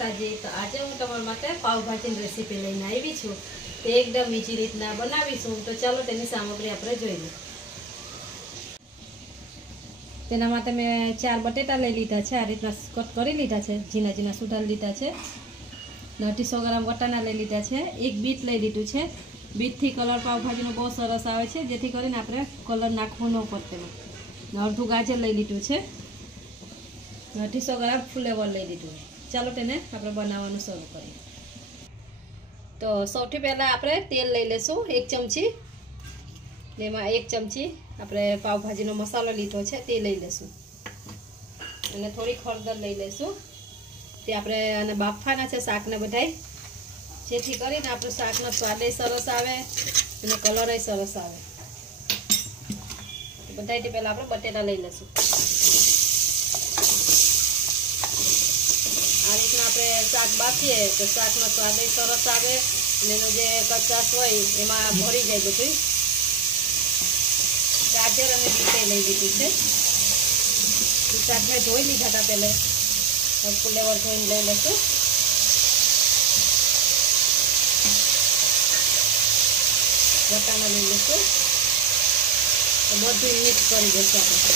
માતાજી। तो आज हूँ तमारा माटे पावभाजी रेसिपी लईने आवी छूं। तो एकदम ईजी रीतना बनावीशुं। तो चलो तेनी सामग्री आपणे जोई लईए। तेना माटे मैं 4 बटेटा लई लीधा छे। आ रीतना कट करी लीधा छे, झीना झीना सुधारी लीधा छे। 250 ग्राम वटाणा लई लीधा छे। एक बीट लई लीधुं छे। बीट थी कलर पावभाजीनो बहुत सरस आवे छे, जेथी करीने आपणे कलर नाखवो न पड़े। अर्धुं गाजर लई लीधुं छे। 250 ग्राम फ्लेवर लई लीधुं। चलो तेने आपणे बनाववानुं शरू करीए। तो सौथी पहला आपणे तेल लई लेशुं 1 चमची। एमां 1 चमची आपणे पावभाजीनो मसालो लीधो छे ते लई लेशुं अने थोड़ी हळદર लई लेशुं। ते आपणे आने बाफवाना छे शाकने बधाय, जेथी करीने आपणुं शाकनो स्वादय सरस आवे अने कलरय सरस आवे। बधायथी पहेला आपणे बटेटा लई लेशुं। आ रीतना आपणे शाक बाफीए तो शाकनो स्वादय सरस आवे अने एनो जे कचाश होय एमां भरी जाय बधुंय। गाजर अने बीट लई लीधुं छे। शाकने धोई लीधा था पहले, फ्लेवर धोईने लई लेशुं। वटाणा लई लेशुं। બધું મિક્સ કરી દેશું આપણે।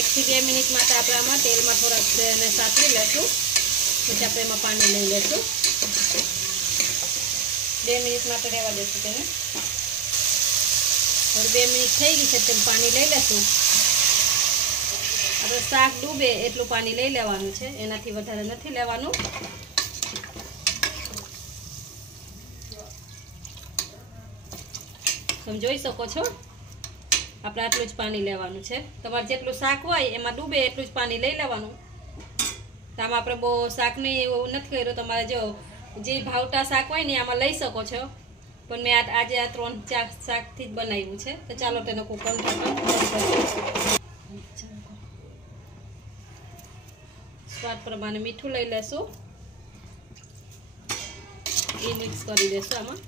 1 થી 2 મિનિટ માટે આપણે આમાં તેલમાં થોડાક એને સાતરી લેશું, પછી આપણે એમાં પાણી લઈ લેશું। 2 મિનિટ માટે રહેવા દેશું તેને। હવે 2 મિનિટ થઈ ગઈ છે તેમ પાણી લઈ લેશું। આપણે શાક ડૂબે એટલું પાણી લઈ લેવાનું છે, એનાથી વધારે નથી લેવાનું। તમે જોઈ શકો છો આપણે આટલું જ પાણી લેવાનું છે। તમારે જેટલું શાક હોય એમાં ડૂબે એટલું જ પાણી લઈ લેવાનું। તો આમાં આપણે બહુ શાકની એવું નથી કર્યું। તમારે જો જે ભાવતા શાક હોય ને આમાં લઈ શકો છો, પણ મેં આજે આ 3-4 શાકથી જ બનાવ્યું છે। તો ચાલો તેનો કુકર સ્વાદ પ્રમાણે મીઠું લઈ લેશું। એ મિક્સ કરી દેશું આમાં।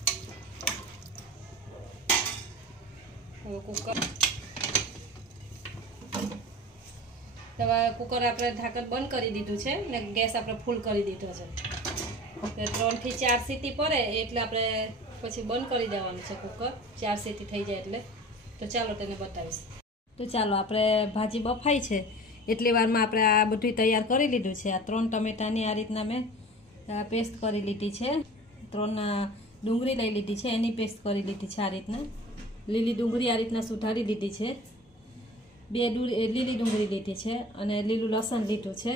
कुकर આપણે ઢાંકણ બંધ કરી દીધું છે ને ગેસ આપણે ફૂલ કરી દીધો છે। 3 થી 4 સીટી પડે એટલે આપણે પછી બંધ કરી દેવાનું છે કુકર। 4 સીટી થઈ જાય એટલે। તો ચાલો તેને બતાવીશ। તો ચાલો આપણે ભાજી બફાઈ છે એટલી વારમાં આપણે આ બધું તૈયાર કરી લીધું છે। આ 3 ટમેટાની આ રીતના મેં પેસ્ટ કરી લીધી છે। 3 ડુંગળી લઈ લીધી છે, એની પેસ્ટ કરી લીધી છે। આ રીતના લીલી ડુંગળી आ रीतना सुधारी लीधी है। 2 लीली डूंगरी लीधी है और लीलू लसन लीधुं छे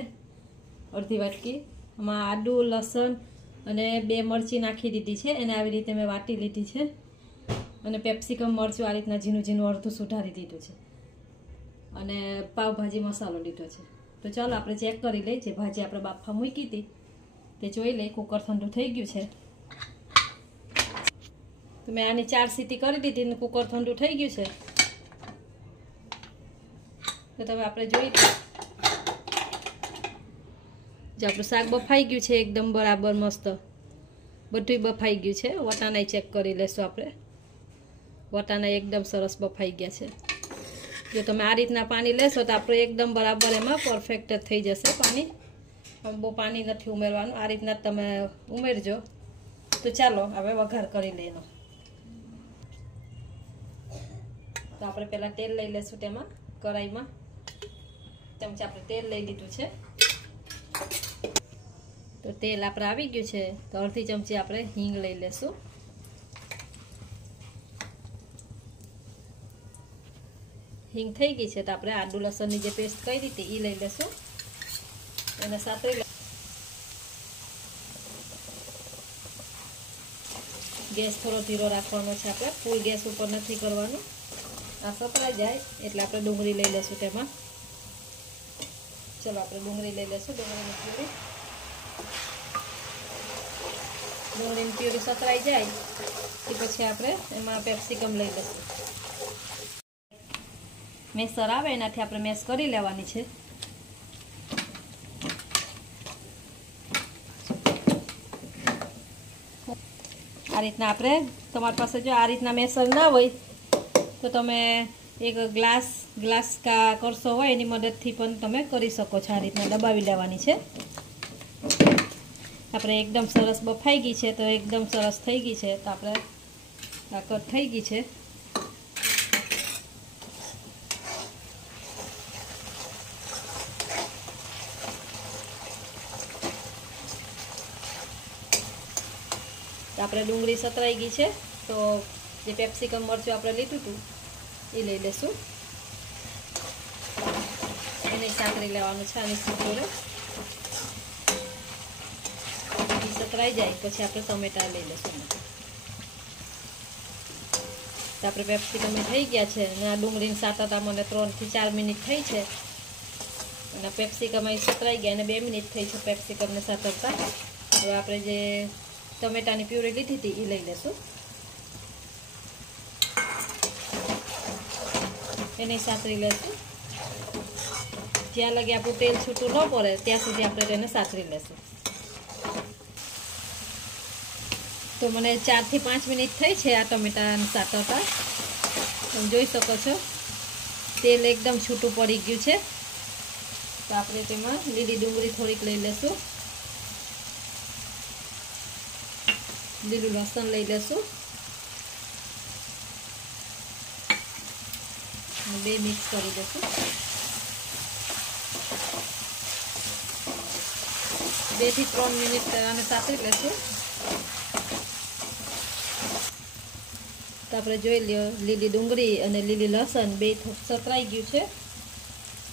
अर्धी वाटकी। आमां आदू लसन अने 2 मरची नाखी दीधी है। एने आवी रीते मैं वाटी लीधी है और पेप्सिकम मरचुं आ रीतना झीणुं झीणुं अर्धुं सुधारी दीधुं छे अने पावभाजी मसालो लीधो छे। तो चलो आपणे चेक करी लईए। जे भाजी आपणे बाफवा मूकी हती ते जोई लई। कुकर ठंडू थई गयुं छे। तो मैं आनी 4 सीटी करी दीधी ने कुकर ठंडू थई गयुं छे। तो तमे आपणे जोई जो आपणुं शाक बफाई गयुं छे एकदम बराबर मस्त बधुंय बफाई गयुं छे। वटाणा चेक करी लेशुं आपणे। वटाणा एकदम सरस बफाई गया छे। जो तमे आ रीतना पाणी लेशो तो आपणे एकदम बराबर एमां परफेक्ट थई जशे पाणी। हम बहु पाणी नथी उमेरवानुं, आ रीतना तमे उमेरजो। तो चालो हवे वघार करी लईए। तो आपणे पहला तेल लई लेशुं। तेमां कढ़ाईमां चमचा आपणे तेल लई लीधुं छे। तो तेल आपणे आवी गयुं छे तो अर्धी चमची आपणे हींग लई लेशुं। हींग थई गई छे तो आपणे आदू लसणनी जे पेस्ट करी हती ई लई लेशुं। एने सातरी गैस थोड़ो धीरो राखवानो छे। आपणे फूल गैस उपर नथी करवानुं। आ सपराई जाए એટલે આપણે ડુંગળી લઈ લેશું તેમાં। ચલો આપણે ડુંગળી લઈ લેશું। ડુંગળીની પ્યુરી સતરાઈ જાય એ પછી આપણે એમાં પેપ્સિકમ લઈ લેશું। મેસર આવે એનાથી આપણે મેશ કરી લેવાની છે। आ रीतना आपणे तमारी पासे जो आ रीतना मेसर ना होय तो तमे एक ग्लास ગ્લાસ કા કરશો હોય એની મદદથી પણ તમે કરી શકો છો। આ રીતના દબાવી લેવાની છે। આપણે એકદમ સરસ બફાઈ ગઈ છે, તો એકદમ સરસ થઈ ગઈ છે। તો આપણે આ કટ થઈ ગઈ છે। તો આપણે ડુંગળી સતરાઈ ગઈ છે, તો જે પેપ્સિકમ મરચું આપણે લીધું હતું એ લઈ લેશું। એને સાંતળી લેવાનું છે આની જોડે। સતરાઈ જાય પછી આપણે ટમેટા લઈ લેશું। તો આપણે પેપ્સિકમ થઈ ગયા છે અને આ ડુંગળીને સાતતા મને 3 થી 4 મિનિટ થઈ છે અને પેપ્સિકમ સતરાઈ ગયા અને 2 મિનિટ થઈ છે પેપ્સિકમને સાતરતા। હવે આપણે જે ટમેટાની પ્યુરી લીધી હતી એ લઈ લેશું। એને સાતરી લેશું। જ્યાં લગી આપણું તેલ છૂટું ન પડે ત્યાં સુધી આપણે તેને સાતરી લેશું। તો મને 4 થી 5 મિનિટ થઈ છે આ ટમેટાને સાતરતા। તમે જોઈ શકો છો તેલ એકદમ છૂટું પડી ગયું છે। તો આપણે તેમાં લીલી ડુંગળી થોડીક લઈ લેશું, લીલું લસણ લઈ લેશું અને 2 મિક્સ કરી દેશું। 2 થી 3 મિનિટ આને સાતરી લેશું। તો આપણે જોઈ લ્યો લીલી ડુંગળી અને લીલી લસણ બે સતરાઈ ગયું છે।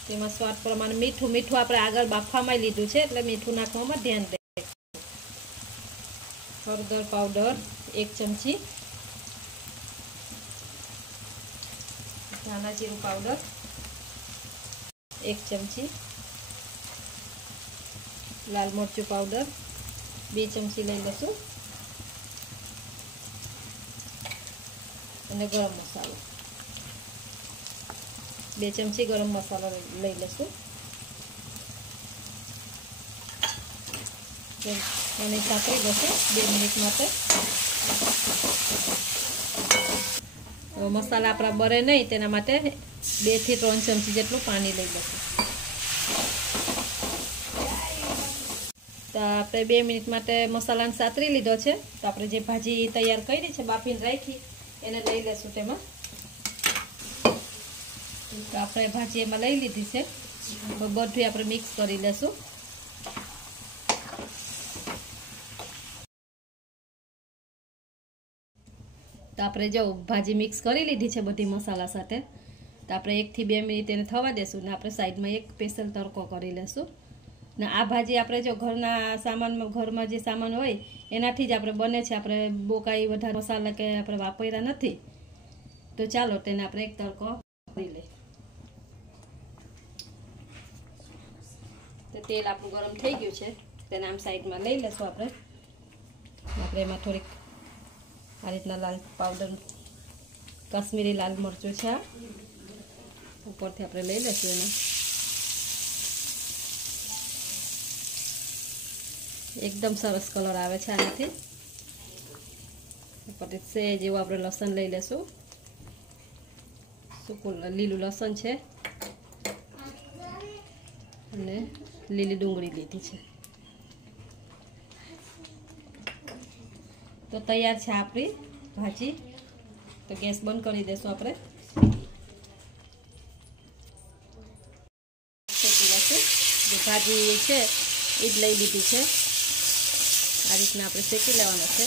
તેમાં સ્વાદ પ્રમાણે મીઠું આપણે આગળ બાફવામાં લીધું છે એટલે મીઠું નાખવામાં ધ્યાન દે। હળદર પાવડર 1 ચમચી, ધાણા જીરું પાવડર 1 ચમચી, લાલ મરચું પાવડર 2 ચમચી લઈ લઈશું અને ગરમ મસાલો 2 ચમચી ગરમ મસાલો લઈ લઈશું। અને સાતરી લઈશું 2 મિનિટ માટે। મસાલા આપણા બરે નહીં તેના માટે 2 થી 3 ચમચી જેટલું પાણી લઈ લઈશું। તો આપણે 2 મિનિટ માટે મસાલાને સાતરી લીધો છે। તો આપણે જે ભાજી તૈયાર કરી છે બાફીને રાખી એને લઈ લેશું તેમાં। તો આપણે ભાજી એમાં લઈ લીધી છે, તો બધું આપણે મિક્સ કરી લેશું। તો આપણે જો ભાજી મિક્સ કરી લીધી છે બધી મસાલા સાથે। તો આપણે 1 થી 2 મિનિટ એને થવા દેશું ને આપણે સાઈડમાં એક સ્પેશિયલ તડકો કરી લેશું। ને આ ભાજી આપણે જો ઘરમાં જે સામાન હોય એનાથી જ આપણે બને છે। આપણે બહુ કાંઈ વધારે મસાલા કે આપણે વાપર્યા નથી। તો ચાલો તેને આપણે એક તડકો કરી લઈએ। તો તેલ આપણું ગરમ થઈ ગયું છે, તેને આમ સાઈડમાં લઈ લેશું આપણે એમાં થોડીક આ રીતના લાલ પાવડર કાશ્મીરી લાલ મરચું છે આ ઉપરથી આપણે લઈ લઈશું એને। એકદમ સરસ કલર આવે છે આનાથી। ઉપરથી સેજ જેવું આપણે લસણ લઈ લેશું, સૂકું લીલું લસણ છે અને લીલી ડુંગળી લીધી છે। તો તૈયાર છે આપણી ભાજી। તો ગેસ બંધ કરી દેશું આપણે। જે ભાજી છે એ જ લઈ લીધી છે, આ રીતના આપણે શેકી લેવાનો છે।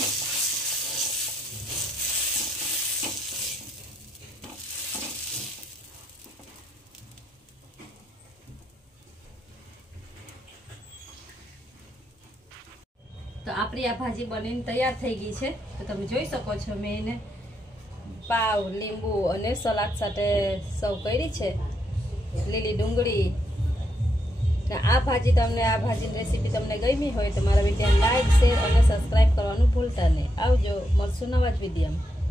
તો આપણી આ ભાજી બનીને તૈયાર થઈ ગઈ છે। તો તમે જોઈ શકો છો મેં એને પાવ, લીંબુ અને સલાડ સાથે સર્વ કરી છે। લીલી ડુંગળી આ ભાજીની રેસીપી તમને ગમી હોય તો મારા વિડીયોને લાઈક, શેર અને સબસ્ક્રાઈબ કરવાનું ભૂલતા નહીં। આવજો, મળશું નવા જ વિડીયોમાં।